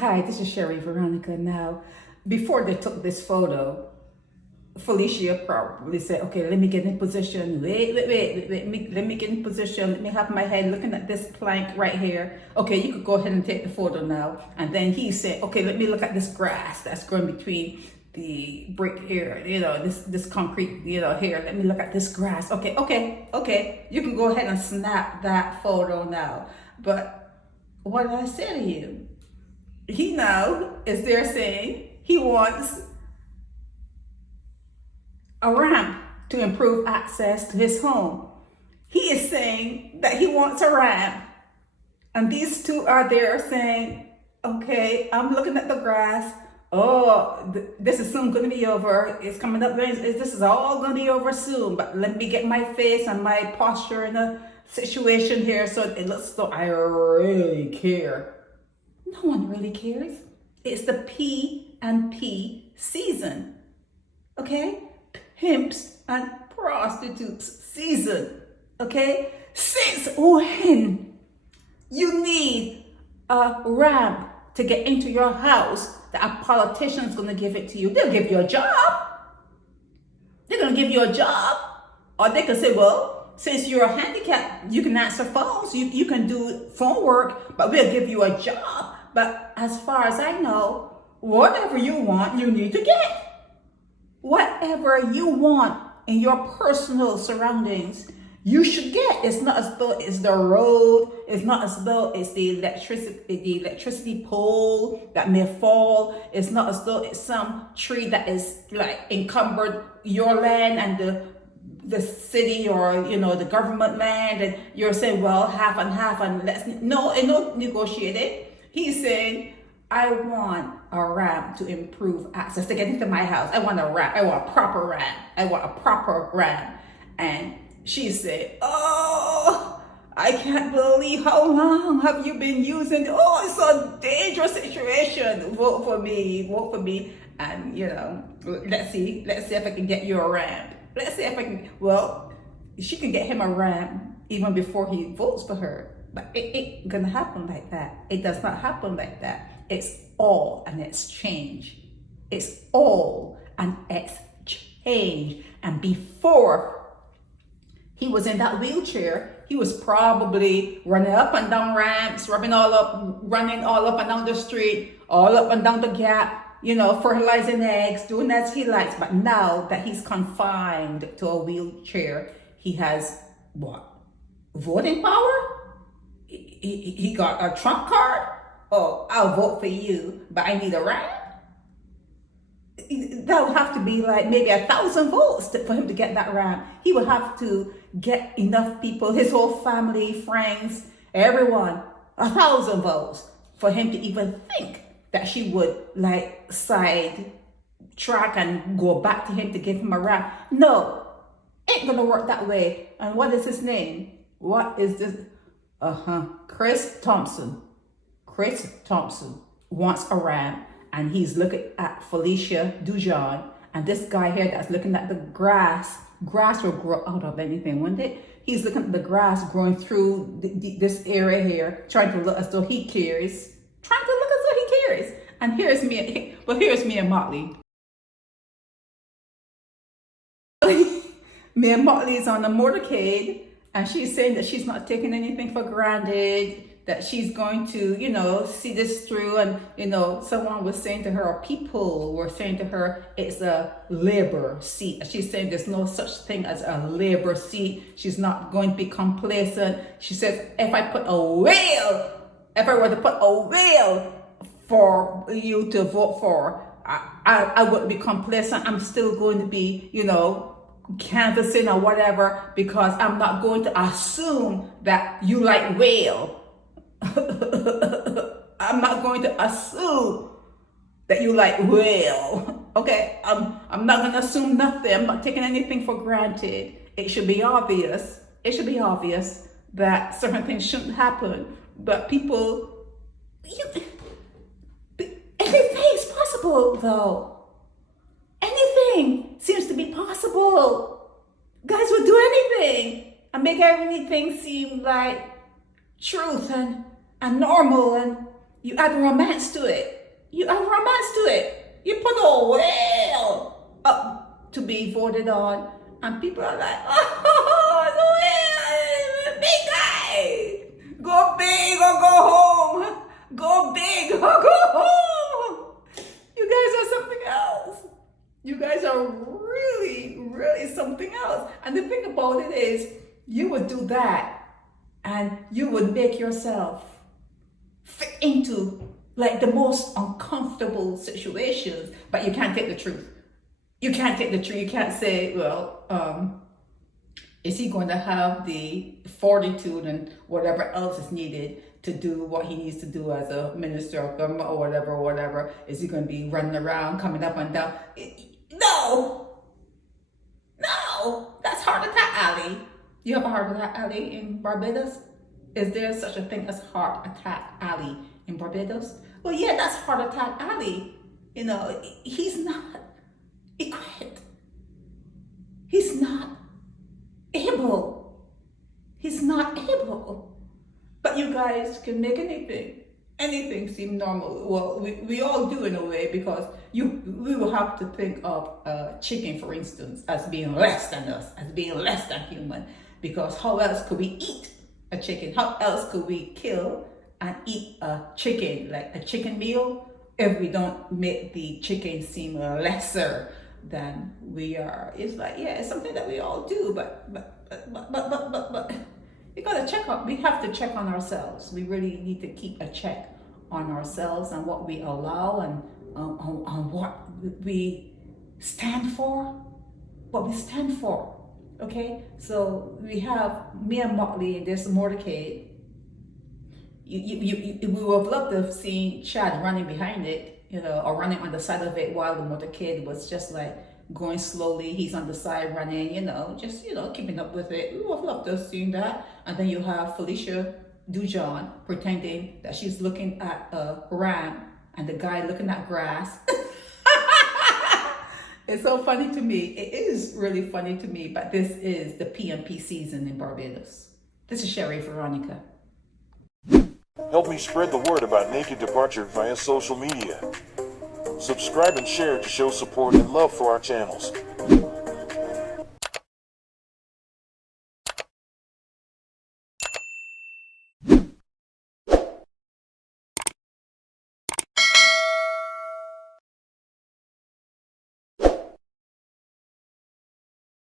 Hi, this is Sherry Veronica. Now, before they took this photo, Felicia probably said, okay, let me get in position. Wait. Let me get in position. Let me have my head looking at this plank right here. Okay, you could go ahead and take the photo now. And then he said, okay, let me look at this grass that's growing between the brick here, this concrete, here. Let me look at this grass. Okay. You can go ahead and snap that photo now. But what did I say to you? He now is there saying he wants a ramp to improve access to his home. He is saying that he wants a ramp. And these two are there saying, okay, I'm looking at the grass. Oh, this is soon going to be over. It's coming up. This is all going to be over soon. But let me get my face and my posture in a situation here so it looks so I really care. No one really cares. It's the P&P season. Okay? Pimps and prostitutes season. Okay? Since when you need a ramp to get into your house, that a politician's going to give it to you. They'll give you a job. They're going to give you a job. Or they can say, well, since you're a handicap, you can answer phones. You can do phone work, but we'll give you a job. But as far as I know, whatever you want, you need to get. Whatever you want in your personal surroundings, you should get. It's not as though it's the road. It's not as though it's the electricity pole that may fall. It's not as though it's some tree that is like encumbered your land and the city or the government land, and you're saying, well, half and half, and let's no negotiate it. He's saying, I want a ramp to improve access to get into my house. I want a ramp. I want a proper ramp. I want a proper ramp. And she said, oh, I can't believe how long have you been using, oh, it's a dangerous situation. Vote for me. And, let's see if I can get you a ramp. Let's see if I can, well, she can get him a ramp even before he votes for her. But it ain't gonna happen like that. It does not happen like that. It's all an exchange. It's all an exchange. And before he was in that wheelchair, he was probably running up and down ramps, running all up and down the street, all up and down the gap, fertilizing eggs, doing as he likes. But now that he's confined to a wheelchair, he has what? Voting power? He got a Trump card? Oh, I'll vote for you, but I need a ramp? That would have to be like maybe 1,000 votes for him to get that ramp. He would have to get enough people, his whole family, friends, everyone, 1,000 votes for him to even think that she would side track and go back to him to give him a ramp. No, ain't gonna work that way. And what is his name? What is this? Chris Thompson wants a ramp, and he's looking at Felicia Dujon, and this guy here that's looking at the grass will grow out of anything, wouldn't it? He's looking at the grass growing through this area here, trying to look as though he cares. And here's me and Motley. Me and Motley is on the Motorcade, and she's saying that she's not taking anything for granted, that she's going to, see this through. And, someone was saying to her, or people were saying to her, it's a labor seat. She's saying there's no such thing as a labor seat. She's not going to be complacent. She says, if I were to put a whale for you to vote for, I wouldn't be complacent. I'm still going to be, canvassing or whatever, because I'm not going to assume that you like whale. I'm not going to assume that you like whale. Okay, I'm not going to assume nothing. I'm not taking anything for granted. It should be obvious. That certain things shouldn't happen. But people, anything's possible though. Anything seems to be possible. Guys will do anything and make everything seem like truth and normal, and You add romance to it. You add romance to it. You put a whale up to be voted on, and people are like, oh, the whale, big guy. Go big or go home. Go big or go home. You guys are something else. You guys are really, really something else. And the thing about it is, you would do that and you would make yourself fit into like the most uncomfortable situations, but you can't take the truth. You can't take the truth. You can't say, well, is he going to have the fortitude and whatever else is needed to do what he needs to do as a minister of government or whatever? Is he going to be running around, coming up and down? No, that's heart attack alley. You have a heart attack alley in Barbados? Is there such a thing as heart attack alley in Barbados? Well, yeah, that's heart attack alley. You know, he's not equipped. He's not able. He's not able. But you guys can make anything seem normal. Well, we all do in a way, because we will have to think of chicken, for instance, as being less than us, as being less than human. Because how else could we eat a chicken? How else could we kill and eat a chicken, like a chicken meal, if we don't make the chicken seem lesser than we are? It's like, yeah, it's something that we all do, but we gotta check on. We have to check on ourselves. We really need to keep a check on ourselves and what we allow, and on what we stand for. What we stand for. Okay, so we have me and Motley in this motorcade. We would have loved to have seen Chad running behind it, you know, or running on the side of it while the motorcade was just like going slowly. He's on the side running, you know, just, you know, keeping up with it. We would have loved to have seen that. And then you have Felicia Dujon pretending that she's looking at a ram and the guy looking at grass. It's so funny to me. It is really funny to me, but this is the PMP season in Barbados. This is Sherry Veronica. Help me spread the word about Naked Departure via social media. Subscribe and share to show support and love for our channels.